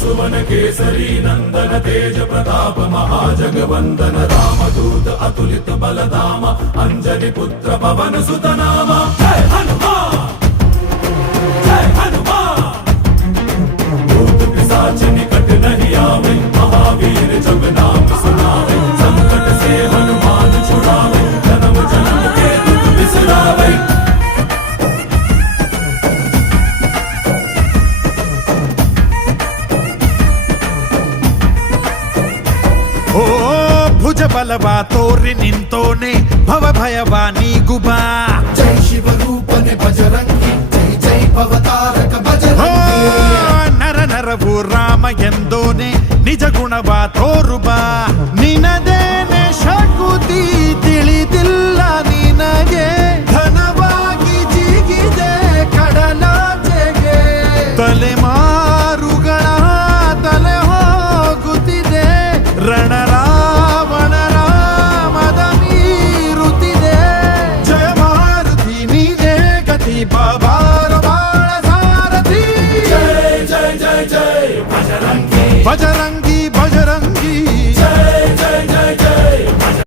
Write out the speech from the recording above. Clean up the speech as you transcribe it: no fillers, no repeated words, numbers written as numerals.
सुवन केसरी नंदन तेज प्रताप महाजगवंदन रामदूत अतुलित बलधाम अंजनी पुत्र पवन सुत नाम जय हनुमान जय हनुमान। भूत पिशाच निकट नहीं आवे महावीर जब नाम सुनावे संकट से हनुमान छुड़ावे जन्म जन्म के दुख बिसरावे। ಓ ಭುಜ ಬಲವಾ ತೋರಿ ನಿಂತೋನೆ ಭವ ಭಯವಾ ನೀಗುಬಾ ಜೈ ಶಿವ ರೂಪನೆ ಬಜರಂಗಿ ಜೈ ಜೈ ಭವತಾರಕ ಬಜರಂಗಿ ನರ ನರವು ರಾಮ ಎಂದೋನೆ ನಿಜ ಗುಣವಾ ತೋರುಬಾ ನಿನದೇನೆ ಶಕುತಿ ತಿಳಿದಿಲ್ಲ ನಿನಗೆ ಘನವಾಗಿ ಜಿಗಿದೆ ಕಡಲಾಚೆಗೆ ತಲೆಮಾರುಗಳ ತಲೆ ಹೋಗುತ್ತಿದೆ ರಣರಾವಣರ ಮದ ಮೀರುತ್ತಿದೆ ಜಯ ಮಾರುತಿ ನೀನೇ ಗತಿ ಬಾಬಾರ ಬಾಳ ಸಾರಥಿ जय जय जय जय बजरंगी ಬಜರಂಗಿ ಬಜರಂಗಿ जय